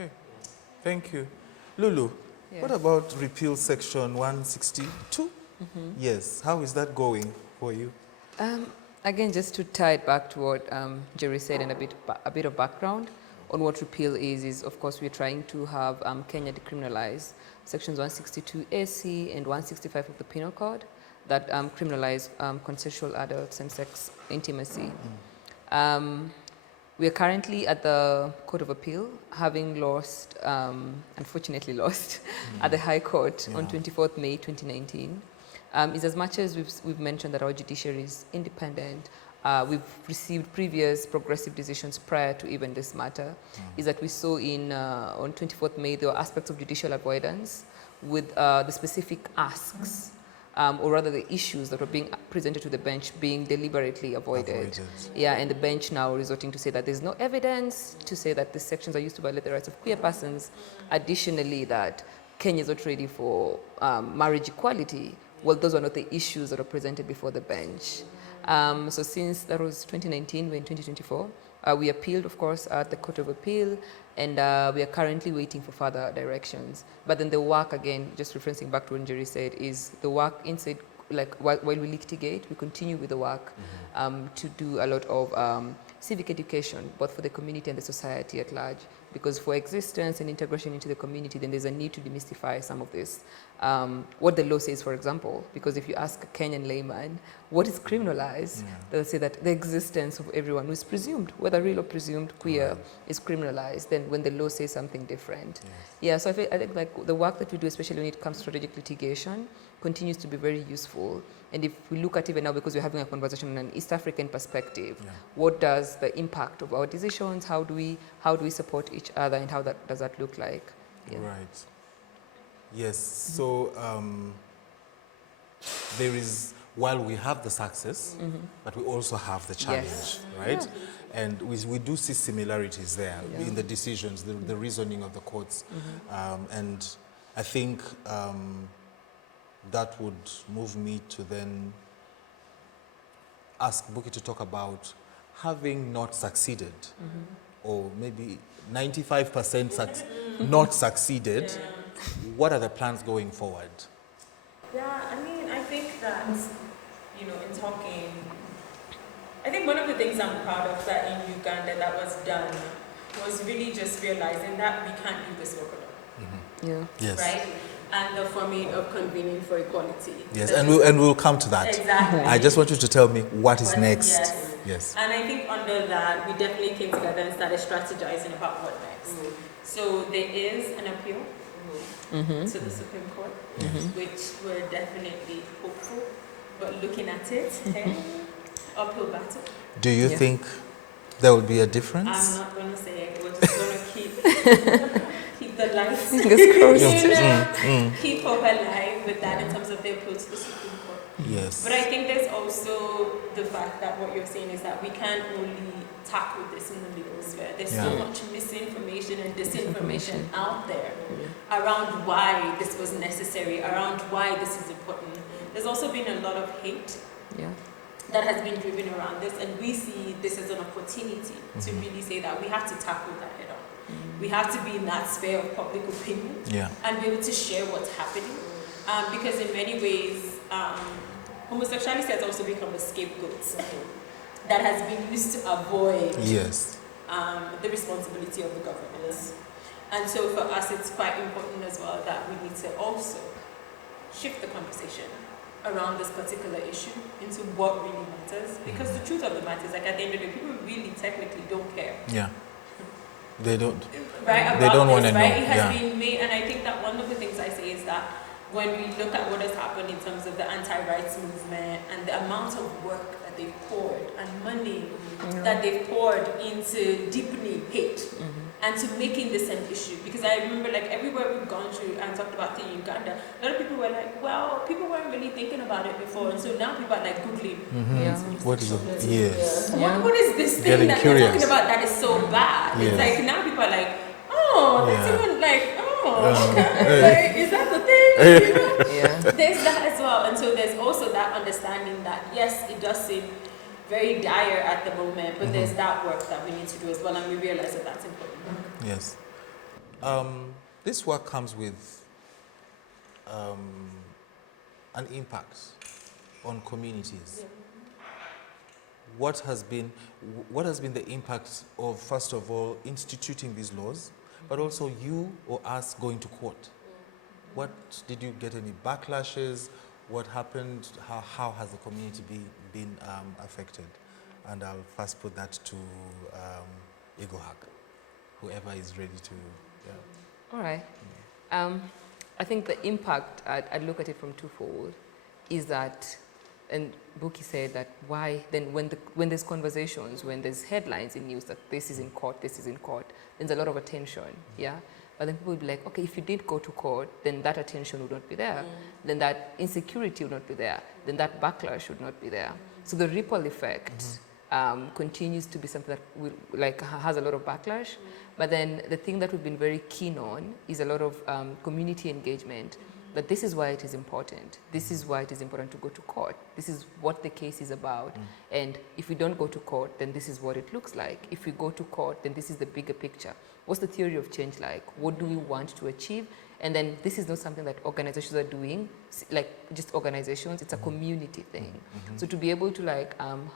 Okay, thank you. Lulu, Yes. what about repeal section 162? Yes, how is that going for you? Again, just to tie it back to what Jerry said and a bit of background on what repeal is of course we're trying to have Kenya decriminalize sections 162 AC and 165 of the Penal Code that criminalize consensual adult same-sex intimacy. We are currently at the Court of Appeal, having lost, unfortunately lost, at the High Court on 24th May 2019. Is as much as we've mentioned that our judiciary is independent, we've received previous progressive decisions prior to even this matter, is that we saw on 24th May there were aspects of judicial avoidance with the specific asks or rather the issues that were being presented to the bench being deliberately avoided. Yeah, and the bench now resorting to say that there's no evidence to say that the sections are used to violate the rights of queer persons. Additionally, that Kenya is not ready for marriage equality. Well, those are not the issues that are presented before the bench. So since that was 2019, we're in 2024. We appealed, of course, at the Court of Appeal, and we are currently waiting for further directions. But then the work, again, just referencing back to what Jerry said, is the work inside, like while we litigate, we continue with the work to do a lot of civic education, both for the community and the society at large. Because for existence and integration into the community, then there's a need to demystify some of this. What the law says, for example, because if you ask a Kenyan layman, what is criminalized? They'll say that the existence of everyone who is presumed, whether real or presumed queer, is criminalized. Then when the law says something different. Yeah, so I think like the work that we do, especially when it comes to strategic litigation, continues to be very useful. And if we look at even now, because we're having a conversation on an East African perspective, what does the impact of our decisions, how do we support each other, and how does that look like? Yeah. Right. Yes, so there is, while we have the success, but we also have the challenge, right? And we do see similarities there in the decisions, the reasoning of the courts. And I think that would move me to then ask Buki to talk about having not succeeded, or maybe 95% not succeeded. What are the plans going forward? Yeah, I mean, I think that, you know, in talking, I think one of the things I'm proud of that in Uganda that was done was really just realizing that we can't do this work alone. Yes. Right? And the forming of convening for equality. Yes, and we'll come to that. Exactly. I just want you to tell me what is next. Yes. And I think under that, we definitely came together and started strategizing about what next. So there is an appeal to the Supreme Court, which we're definitely hopeful, but looking at it, uphill battle. Do you think there will be a difference? I'm not going to say it. We're just going to keep the lights, keep hope alive with that in terms of the appeal to the Supreme Court. Yes. But I think there's also the fact that what you're saying is that we can't only tackle this in the legal sphere. There's so much misinformation and disinformation out there around why this was necessary, around why this is important. There's also been a lot of hate that has been driven around this, and we see this as an opportunity to really say that we have to tackle that head on. We have to be in that sphere of public opinion and be able to share what's happening. Because in many ways, homosexuality has also become a scapegoat that has been used to avoid the responsibility of the government. And so for us, it's quite important as well that we need to also shift the conversation around this particular issue into what really matters. Because the truth of the matter is, like, at the end of the day, people really technically don't care. They don't. Right? They don't want to know. It has been made, and I think that one of the things I say is that when we look at what has happened in terms of the anti-rights movement and the amount of work that they've poured and money that they've poured into deepening hate and to making this an issue. Because I remember, like, everywhere we've gone to and talked about it in Uganda, a lot of people were like, well, people weren't really thinking about it before, and so now people are like Googling. What is it? Yes. What is this thing Getting that curious. they're talking about that is so bad? It's like now people are like, oh, that's even like, okay, like, is that the thing? You know? There's that as well, and so there's also that understanding that yes, it does seem very dire at the moment, but there's that work that we need to do as well, and we realize that that's important. Yes. This work comes with an impact on communities. What has been the impact of, first of all, instituting these laws, but also you or us going to court? What did you get any backlashes? What happened? How has the community been affected? And I'll first put that to Egohak, whoever is ready to. Yeah. All right. I think the impact, I'd look at it from twofold, is that, and Buki said that why, then when there's conversations, when there's headlines in news that this is in court, there's a lot of attention, yeah? But then people will be like, okay, if you did go to court, then that attention would not be there. Then that insecurity would not be there. Then that backlash would not be there. So the ripple effect continues to be something that has a lot of backlash. But then the thing that we've been very keen on is a lot of community engagement. That this is why it is important. This is why it is important to go to court. This is what the case is about. And if we don't go to court, then this is what it looks like. If we go to court, then this is the bigger picture. What's the theory of change like? What do we want to achieve? And then this is not something that organizations are doing, like just organizations, it's a community thing. So to be able to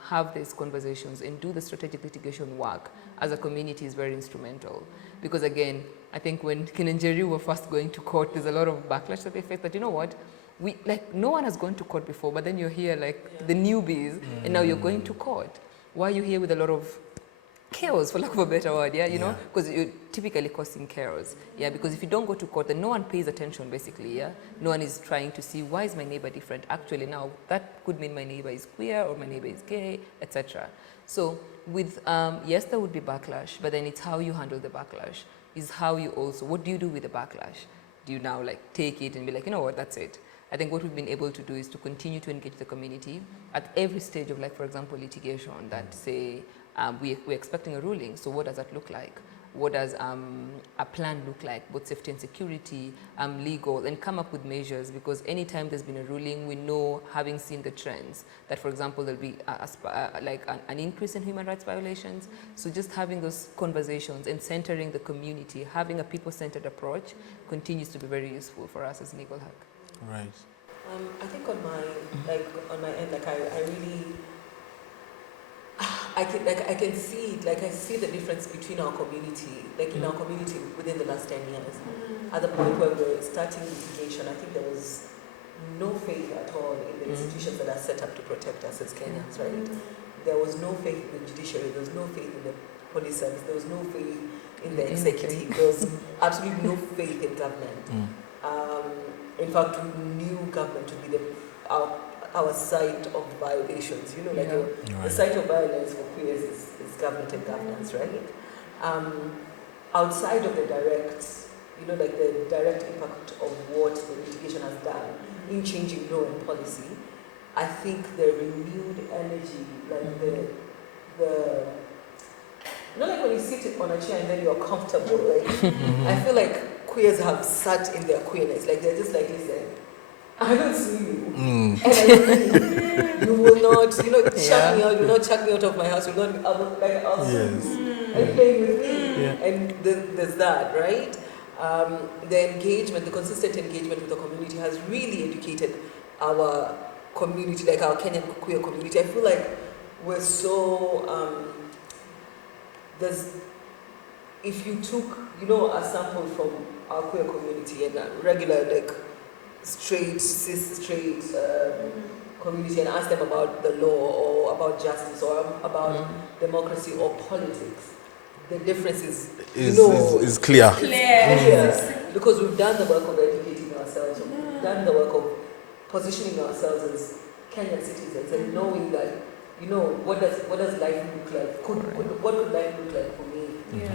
have these conversations and do the strategic litigation work as a community is very instrumental. Because again, I think when Ken and Jerry were first going to court, there's a lot of backlash that they faced, that you know what, no one has gone to court before, but then you're here the newbies, and now you're going to court. Why are you here with a lot of chaos, for lack of a better word, yeah, you know, because you're typically causing chaos, yeah, because if you don't go to court, then no one pays attention, basically, yeah, no one is trying to see, why is my neighbor different? Actually, now, that could mean my neighbor is queer, or my neighbor is gay, etc. So, with, yes, there would be backlash, but then it's how you handle the backlash, is how you also, what do you do with the backlash? Do you now, take it and be like, you know what, that's it? I think what we've been able to do is to continue to engage the community at every stage of, for example, litigation that say, we're expecting a ruling, so what does that look like? What does a plan look like, both safety and security, legal, and come up with measures, because anytime there's been a ruling, we know, having seen the trends, that, for example, there'll be an increase in human rights violations. So just having those conversations and centering the community, having a people-centered approach continues to be very useful for us as Legal Hack. Right. I think on my end, I really, I can see it, I see the difference between our community, in our community within the last 10 years. At the point where we're starting litigation, I think there was no faith at all in the institutions that are set up to protect us as Kenyans, right? There was no faith in the judiciary, there was no faith in the police service, there was no faith in the executive, there was absolutely no faith in government. In fact, we knew government to be our site of violations, the site of violence for queers is government and governance, right? Outside of the direct, the direct impact of what the litigation has done in changing law and policy, I think the renewed energy, when you sit on a chair and then you're comfortable, I feel like queers have sat in their queerness, they're just listen, I don't see you. And I know you will not, chuck me out, you will not chuck me out of my house, you will not be and playing with me. Yeah. And there's that, right? The engagement, the consistent engagement with the community has really educated our community, our Kenyan queer community. I feel like we're so, if you took, a sample from our queer community and a regular, straight community and ask them about the law or about justice or about democracy or politics, the difference is clear. Because we've done the work of educating ourselves, we've done the work of positioning ourselves as Kenyan citizens and knowing that, what does life look like? What could life look like for me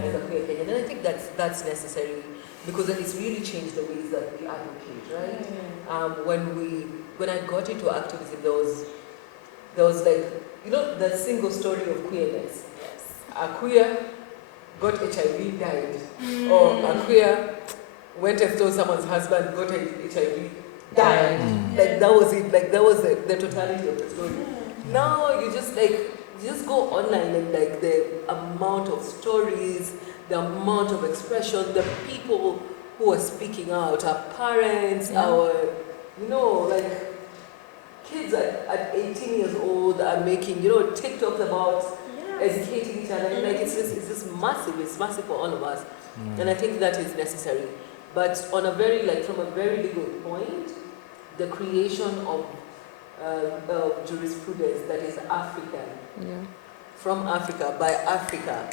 as a queer Kenyan? And I think that's necessary, because then it's really changed the ways that we advocate, right? When I got into activism, there was that single story of queerness. A queer got HIV, died, or a queer went and stole someone's husband, got HIV, died. That was it. That was the totality of the story. Now you just go online and the amount of stories, the amount of expression, the people who are speaking out, our parents, Yeah. our, like kids at 18 years old are making, TikToks about educating each other. And like it's just massive. It's massive for all of us, and I think that is necessary. But on a very from a very legal point, the creation of jurisprudence that is African, from Africa, by Africa,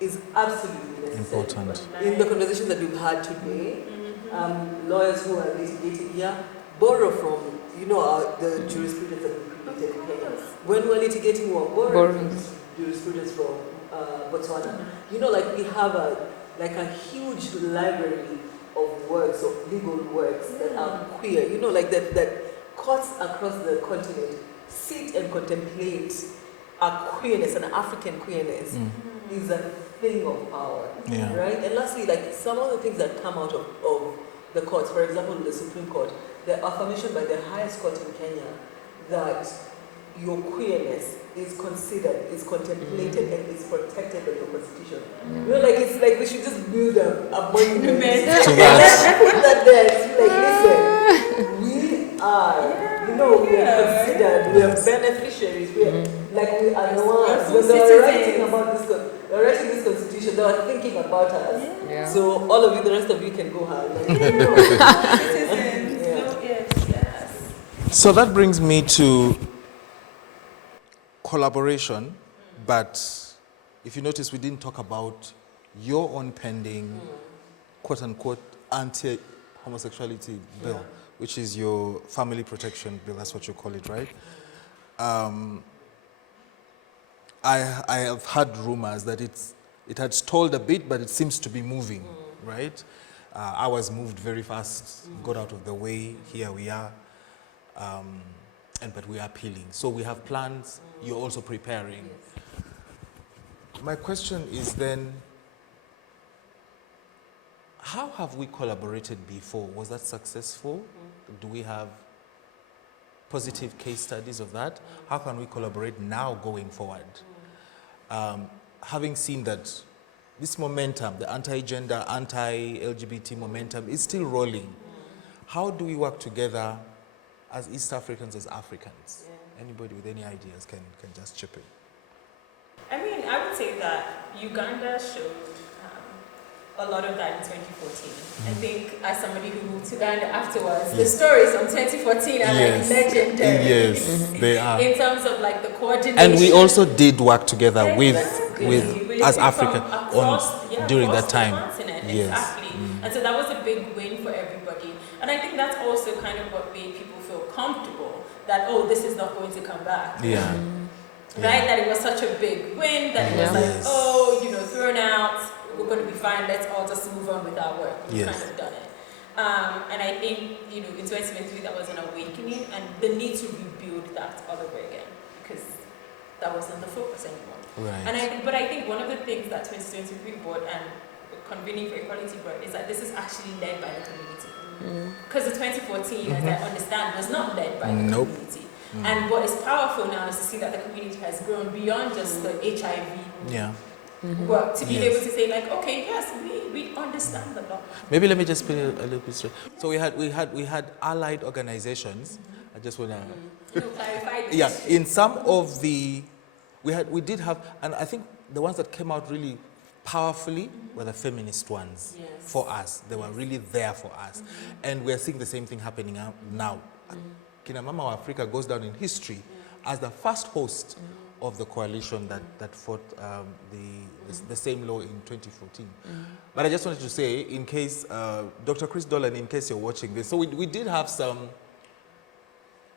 is absolutely necessary. Important. In the conversations that we've had today, lawyers who are litigating here borrow from, the jurisprudence that we created in Kenya. When we're litigating, we're borrowing jurisprudence from Botswana. We have a huge library of works, of legal works that are queer. That courts across the continent sit and contemplate a queerness, an African queerness, is a thing of power, right? And lastly, some of the things that come out of the courts, for example, the Supreme Court, the affirmation by the highest court in Kenya that your queerness is considered, is contemplated, and is protected by your constitution. It's like we should just build a monument To that. put that there. It's listen, we are. We are considered, we are beneficiaries, we are the ones. When they were writing about this constitution, they were thinking about us. Yeah. So all of you, the rest of you can go home. Yes. So that brings me to collaboration, but if you notice, we didn't talk about your own pending, quote-unquote, anti-homosexuality bill, which is your family protection bill, that's what you call it, right? I have heard rumors that it had stalled a bit, but it seems to be moving, right? Ours moved very fast, got out of the way, here we are, but we are appealing. So we have plans, you're also preparing. My question is then, how have we collaborated before? Was that successful? Do we have positive case studies of that? How can we collaborate now going forward? Having seen that this momentum, the anti-gender, anti-LGBT momentum is still rolling, how do we work together as East Africans, as Africans? Anybody with any ideas can just chip in. I mean, I would say that Uganda showed a lot of that in 2014. I think as somebody who moved to Uganda afterwards, the stories on 2014 are like legendary. Yes, they are. In terms of the coordination. And we also did work together with Exactly. as Africa during across that time. the continent, Yes. exactly. And so that was a big win for everybody. And I think that's also kind of what made people feel comfortable that, this is not going to come back. Yeah. Right? That it was such a big win, that it was Yes. thrown out, we're going to be fine, let's all just move on with our work. We've Yes. kind of done it. And I think, in 2023, that was an awakening and the need to rebuild that all over again because that wasn't the focus anymore. Right. But I think one of the things that 2023 brought and convening for equality brought is that this is actually led by the community. Because the 2014, as I understand, was not led by the community. And what is powerful now is to see that the community has grown beyond just the HIV work, to be able to say okay, yes, we understand the law. Maybe let me just put it a little bit straight. So we had allied organizations. I just want to Clarify this. Yeah, in some of the, we did have, and I think the ones that came out really powerfully were the feminist ones for us. They were really there for us. And we're seeing the same thing happening now. Kina Mama wa Africa goes down in history as the first host of the coalition that fought the same law in 2014. But I just wanted to say, in case, Dr. Chris Dolan, in case you're watching this, so we did have some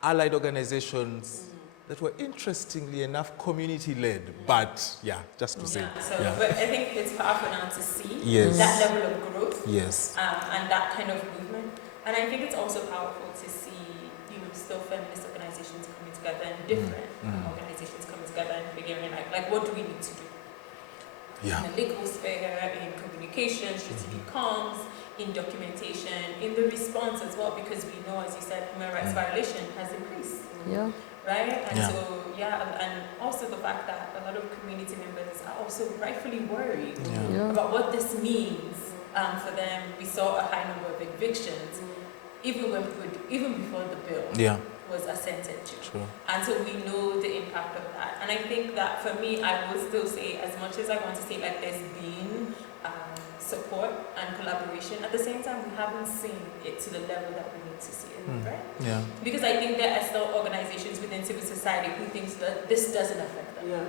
allied organizations that were interestingly enough community-led, but just to say. But I think it's powerful now to see Yes. that level of growth Yes. and that kind of movement. And I think it's also powerful to see, still feminist organizations coming together and different organizations coming together and figuring like what do we need to do? Yeah. In the legal sphere, in communication, strategic comms, in documentation, in the response as well, because we know, as you said, human rights violation has increased. Yeah. Right? And Yeah. so, yeah, and also the fact that a lot of community members are also rightfully worried Yeah. about what this means for them. We saw a high number of evictions, even before the bill Yeah, was assented to. true. And so we know the impact of that. And I think that for me, I would still say, as much as I want to say like there's been support and collaboration, at the same time we haven't seen it to the level that we need to see it, right? Yeah. Because I think there are still organizations within civil society who thinks that this doesn't affect them.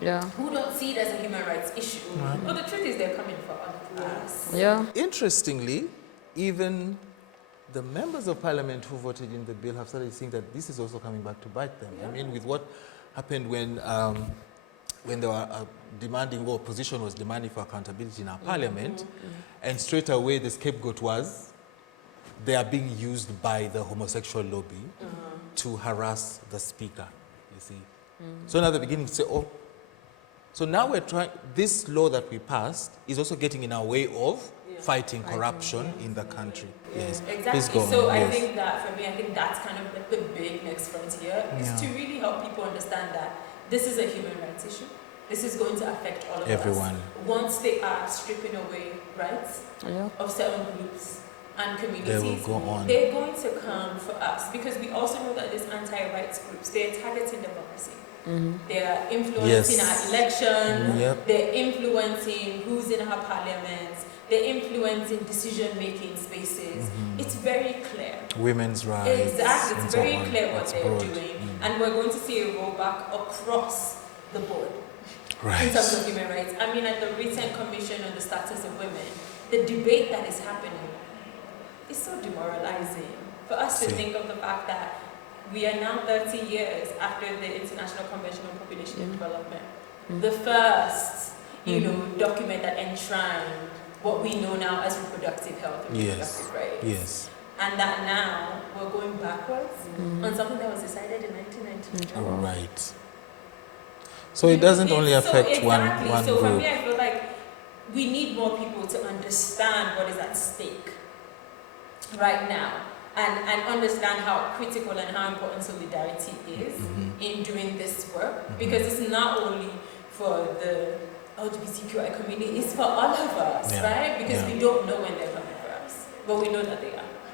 Yeah. Who don't see it as a human rights issue. Right. But the truth is they're coming for us. Yeah. Interestingly, even the members of parliament who voted in the bill have started seeing that this is also coming back to bite them. I mean, with what happened when they were demanding, or opposition was demanding for accountability in our parliament, and straight away the scapegoat was they are being used by the homosexual lobby to harass the speaker, you see. So now they're beginning to say, oh, so now we're trying, this law that we passed is also getting in our way of fighting corruption in the country. Yes. Exactly. Please go So on. I Yes. think that for me, I think that's kind of like the big next frontier is Yeah. to really help people understand that this is a human rights issue. This is going to affect all of Everyone. us. Once they are stripping away rights Yeah. of certain groups and communities, go on. they're going to come for us because we also know that these anti-rights groups, they're targeting democracy. They are influencing Yes. our elections. Yep. They're influencing who's in our parliaments. They're influencing decision-making spaces. It's very clear. Women's rights. Exactly. and It's so very on. clear what It's they're broad. doing. And we're going to see a rollback across the board in Right. terms of human rights. I mean, at the recent Commission on the Status of Women, the debate that is happening is so demoralizing for us to See. think of the fact that we are now 30 years after the International Convention on Population Development. The first, document that enshrined what we know now as reproductive health and Yes. reproductive rights. Yes. And that now we're going backwards on something that was decided in 1992. All right. So it doesn't only affect exactly. one So for group. me, I feel like we need more people to understand what is at stake right now and understand how critical and how important solidarity is in doing this work, because it's not only for the LGBTQI community, it's for all of us, Yeah. right? Because Yeah. we don't know when they're coming for us, but we know that they are.